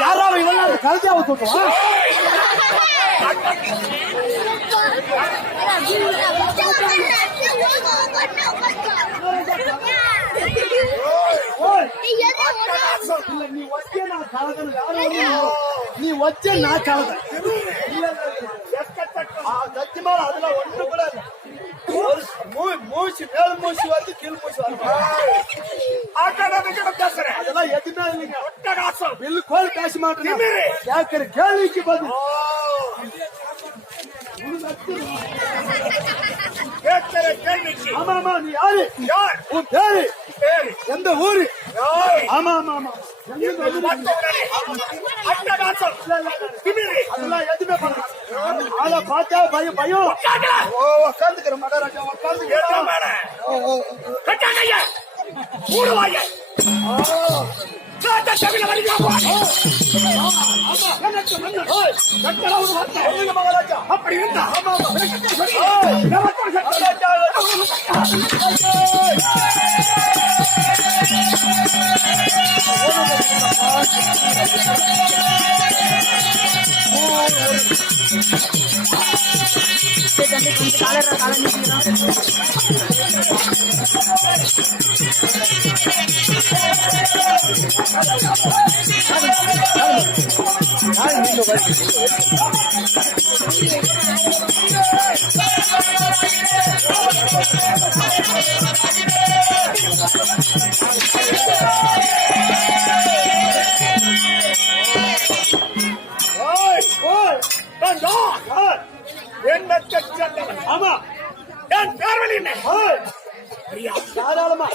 யாராவது இவங்க கருதியாவை சொல்லுவான். நீ வச்ச நான் கலந்தேன் சத்தியமா அதுல ஒன்று கூட மூச்சு மேல் மூச்சு வந்து கீழ் மூச்சு பேசுறேன். அதெல்லாம் எதுவுமே இல்லைங்க. பில்கோல் பேச மாட்டேன். கேட்கிற கேள்விக்கு பதில் ஆமா ஆமா. நீ யாரு? உன் பேரு எந்த ஊரு? ஆமா ஆமா ஆமா. அதெல்லாம் எதுவுமே பண்ண ஆளை பார்த்தா பயம் பயம். உட்காந்துக்கிற மகாராஜா உட்காந்து அப்படி இருந்தா ஆமா. என் பேர்வழி என்ன? தாராளமா.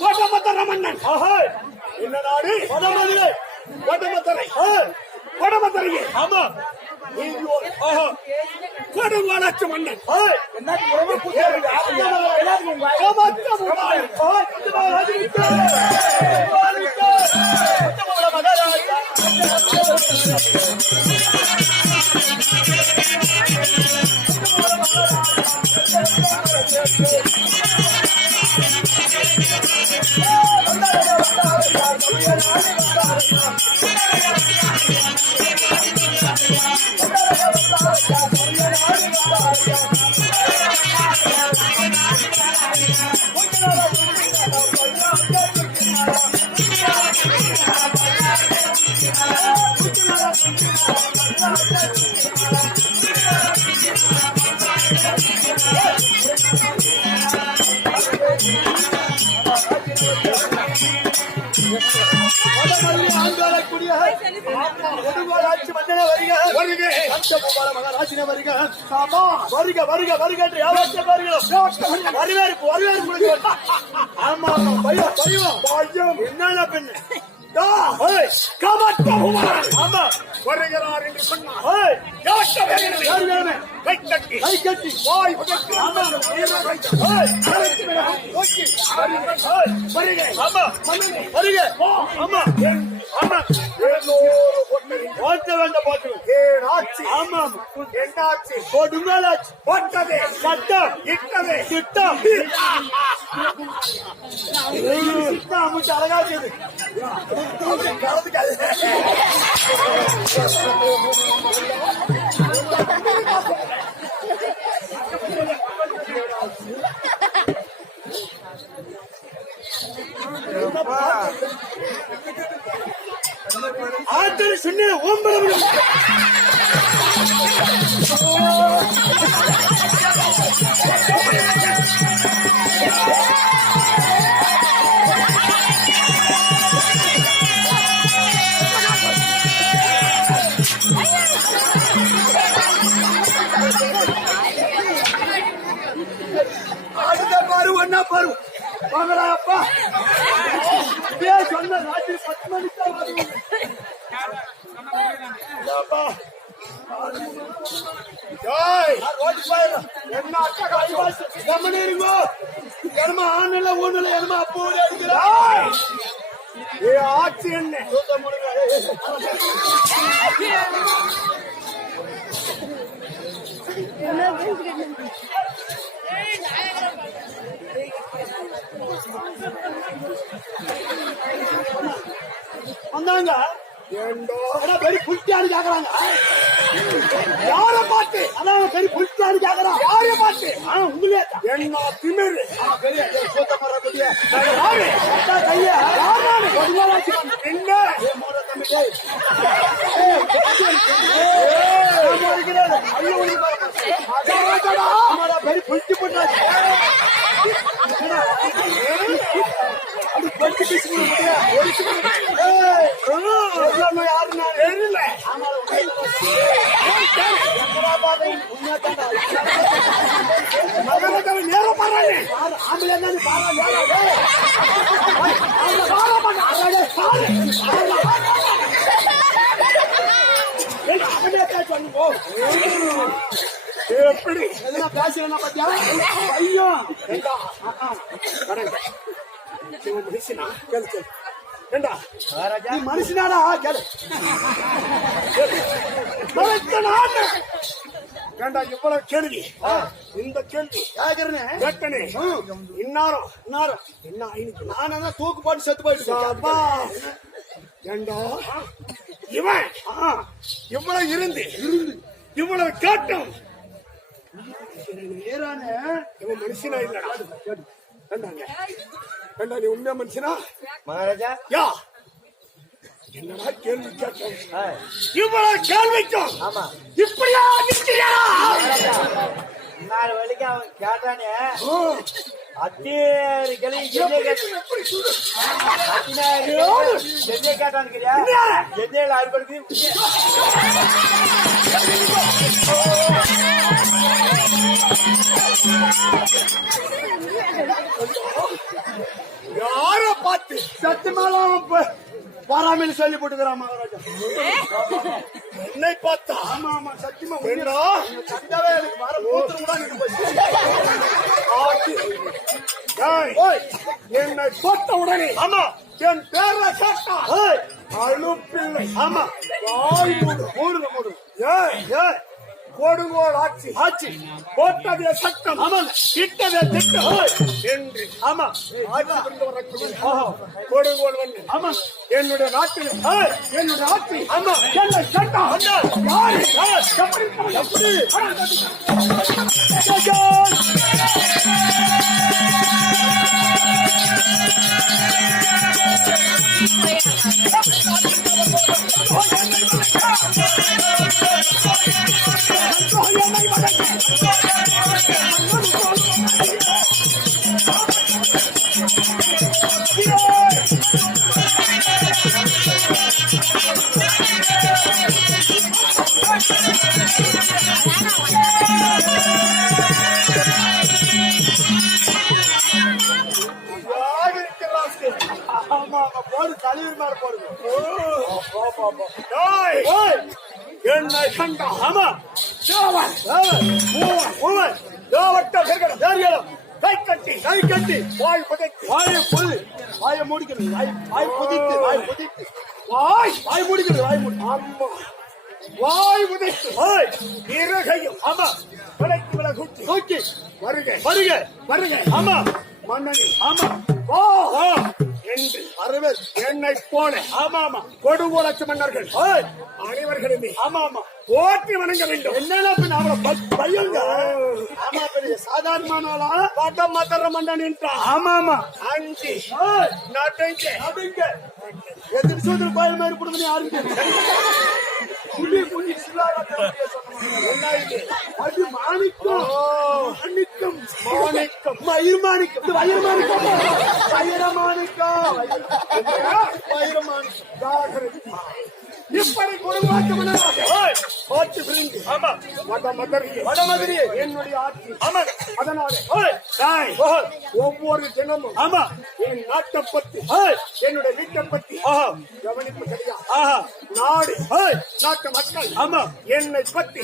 கோட்டமத்தர மன்னன். என்ன நாடு? கோட்டமத்தரை. கோட்டமத்தரையே. ஆமா. கொடுங்காலாட்சி மன்னன். என்ன பெண்ணு வருகிறார் என்று சொன்னார். கை கட்டி வாய் என்னாச்சு கொடுங்களாச்சு போட்டதே சட்டம் இட்டதே திட்டம் அமுச்சு அழகாச்சது ஆத்தரி சொன்ன ஓம்பரம் பாரு ஒன்னா பாரு வாங்கடா அப்பா சொன்ன ராத்திரி 10 மணிக்கு என்ன அக்கா கம்மனிருங்கோ என்னமா ஆண்ல ஊன்ல என்னமா அப்போ அடிக்கிறாய் ஏ ஆட்சி என்ன வந்தாங்க பெரிய புல்டியாரு கேக்குறாங்க யார பாட்டு அதான் பெரிய புல்டியாரு கேக்குறான் யாரைய பாட்டு உங்களே என்ன திமிரு பெரிய சோத்த மர பெரிய யாரு கையா யாரு பொதுவாச்சு என்ன மூட தம்பி हमारा very पुष्टि पड़ रहा है ಅದು ಬಂದು ಬಿಸಿ ಮುಟ್ಟಿಯಾ ನಾನು ಯಾರು ನಾನು ಹೇಳಿಲ್ಲ ಮಗನ ನೇರ ಬರಲಿ ಆಮೇಲೆ ನಾನು எப்படி பேசுறேன் பத்தியா பையன் மனுஷனா கேளு ஏண்டா மனுஷனாடா கேளு ஏண்டா இவ்வளவு கேள்வி இந்த கேள்வி கேட்டனே இன்னாரம் என்ன ஆயினுக்கு நானா தூக்கு போட்டு செத்து போயிட்டு ஏண்டா இவன் இவ்வளவு இருந்து இவ்வளவு கேட்டும் நேரான இவன் மனுஷனா இல்லடா ஏண்டா நீ உண்மையா மனுஷனா மகாராஜா யா என்னடா கேள்வி கேட்டோம் இவ்வளவு கேள்விக்கும் ஆமா இப்படியா நிக்கிறியா நாலு வழிக்கு அவன் கேட்டானே அத்தேரி கேள்வி கேட்டான்னு ஜெஜேல அறுபடுக்கு யார பார்த்து சத்தியமாலாம் பாராமல் சொல்லி போட்டுக்கிறான் மகாராஜா என்னை பார்த்தா ஆமா ஆமா சத்தியமா சந்தாவே எனக்கு வர மூத்திரம் கூட நின்று போச்சு என்னை போட்ட உடனே ஆமா என் பேர்ல கேட்டா அழுப்பில்லை ஆமா வாய் மூடு ஏய் கொடுங்கோல் ஆட்சி போட்டதே சட்டம் இட்டதே திட்டம் என்று ஆமா கொடுங்கோல் வந்து ஆமா என்னுடைய நாட்டில் என்னுடைய ஆட்சி ஆமா என்ன சட்டம் எப்படி போடு கழிவு மேல போடுங்க. டேய், என்னை கண்டா ஆமா தேவன் மூவன் தேவட்ட பேர்களும் கை கட்டி வாய் புதைத்து வாயை மூடிக்கணும். வாய் புதித்து வாய் மூடிக்கணும். ஆமா வாய் புதைத்து இறகையும் ஆமா விலைக்கு விலை தூக்கி வருக ஆமா மன்னனி ஆமா ஓ என்று அறுவர் என்னை போல ஆமா கொடுங்கோலத்து மன்னர்கள் அனைவர்களுமே ஆமா போற்றி வணங்க வேண்டும். என்னென்ன அவளை பையங்க ஆமா பெரிய சாதாரணமானாலா பாட்டம் மாத்திர மன்னன் என்றான். ஆமா அஞ்சு நாட்டுங்க எதிர்த்து சூத்திர கோயில் மாதிரி கொடுங்க யாருக்கு அது மாணிக்கம் இப்படி என்னுடைய ஆட்சி அதனால ஒவ்வொரு தினமும் ஆமா என் நாட்டை பத்தி என்னுடைய வீட்டை பத்தி கவனிப்பு கிடையாது. நாடு நாட்டு மக்கள் ஆமா என்னை பத்தி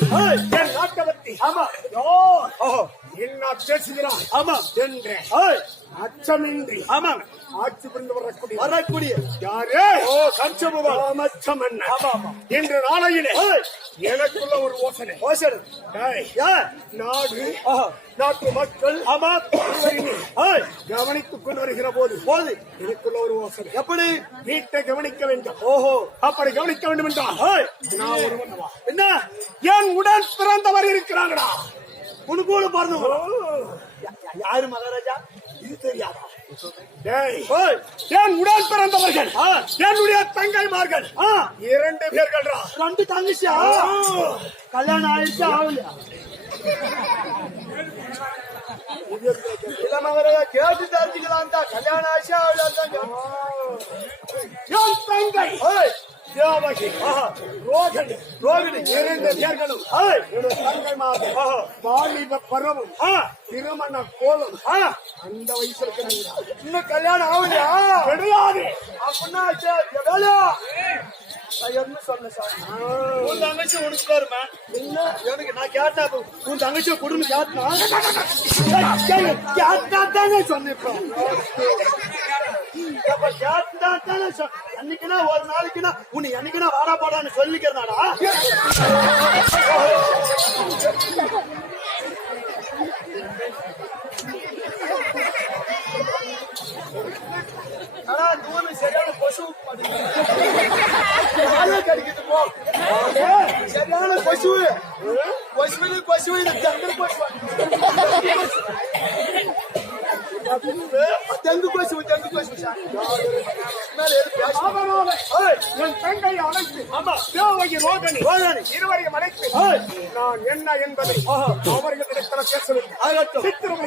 என் நாட்டை பத்தி ஆமா என்ன பேசுகிறான் ஆமா என்ற அச்சமின்றி ஆமா ஆட்சி புரிந்து வரக்கூடிய யாரே அச்சம் என்ன இன்று நாளையிலே எனக்குள்ள ஒரு யோசனை நாடு நாட்டு மக்கள் ஆமா கவனித்துக் கொண்டு வருகிற போது எனக்குள்ள ஒரு யோசனை எப்படி வீட்டை கவனிக்க வேண்டும். அப்படி கவனிக்க வேண்டும் என்றால் நான் ஒரு என்ன என் உடன் பிறந்தவர் இருக்கிறாங்கடா உனக்கு பாருங்க யாரு மகாராஜா இது தெரியாதா? என் உடன் பிறந்தவர்கள் என்னுடைய தங்கைமார்கள் 2 பேர்கள் 2 தங்கச்சியா கல்யாணம் ஆயிடுச்சு ஆகலையா? இல்ல மகாராஜா கேட்டு தெரிஞ்சுக்கலாம் தான் கல்யாணம் ஆயிடுச்சு ஆகலையா? என் தங்கை தேவகி ரோகிணி 2 பேர்களும் தங்கைமார்கள் வாலிப பருவம் திருமண கோலம் அந்த வயசுல இன்னும் கல்யாணம் ஆகுதா கிடையாது. அப்படின்னா என்ன சொன்ன சார் உன் தங்கச்சி உடுப்பாருமா எனக்கு நான் கேட்டா உன் தங்கச்சி குடும்பம் கேட்டாங்க சொன்னேன். அன்னைக்குன்னா ஒரு நாளைக்குன்னா உன்னை என்னைக்குன்னா வாடா போடான்னு சொல்லிக்கிறனாடா. ஆனா தூணு சரியான பசு கிடைக்குது போ சரியான பசு இது ஜங்கல் பசு தெங்கு பசு என் தங்கை அழைத்து தேவகி ரோகிணி இருவரையும் அழைத்து நான் என்ன என்பதை அவர்களிடத்தில் பேச வேண்டும். சித்திரம்